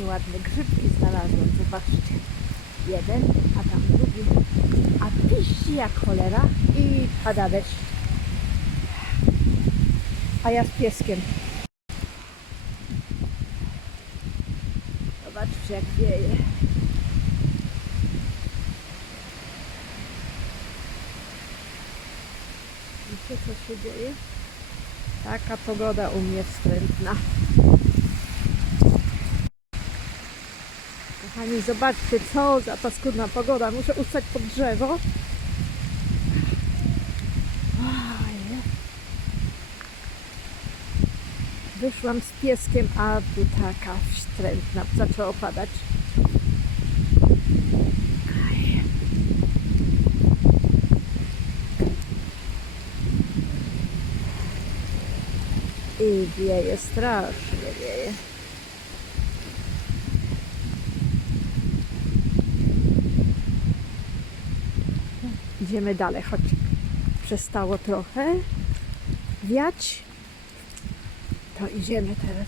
pięknie ładne grzybki znalazłem. Zobaczcie. Jeden, a tam drugi. A piści jak cholera i pada deszcz. A ja z pieskiem. Zobaczcie jak wieje. Widzicie co się dzieje? Taka pogoda u mnie wstrętna. Kochani, zobaczcie co za paskudna pogoda. Muszę ustać pod drzewo. Wyszłam z pieskiem, a tu taka wstrętna. Zaczęło padać. I wieje, strasznie wieje. Idziemy dalej, choć przestało trochę wiać. To idziemy teraz.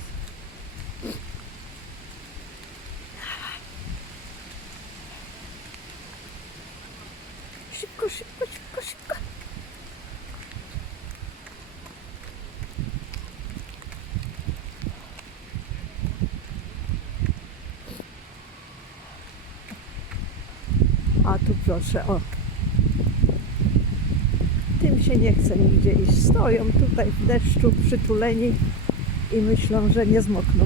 Szybko, szybko, szybko, szybko. A tu proszę, o. Tym się nie chce nigdzie iść. Stoją tutaj w deszczu przytuleni i myślą, że nie zmokną.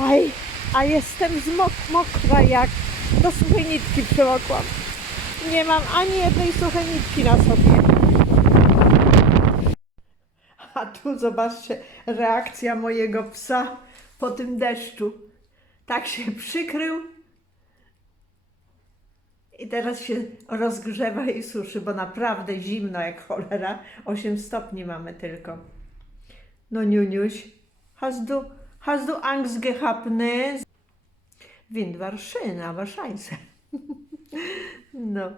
Oj, a jestem zmok mokra jak do suchej nitki. Nie mam ani jednej suchej nitki na sobie. A tu zobaczcie reakcja mojego psa po tym deszczu. Tak się przykrył i teraz się rozgrzewa i suszy, bo naprawdę zimno jak cholera. 8 stopni mamy tylko. No Niuniuś, hast du, hast du Angst gehabt, ne? Wind war schön, aber scheiße. No.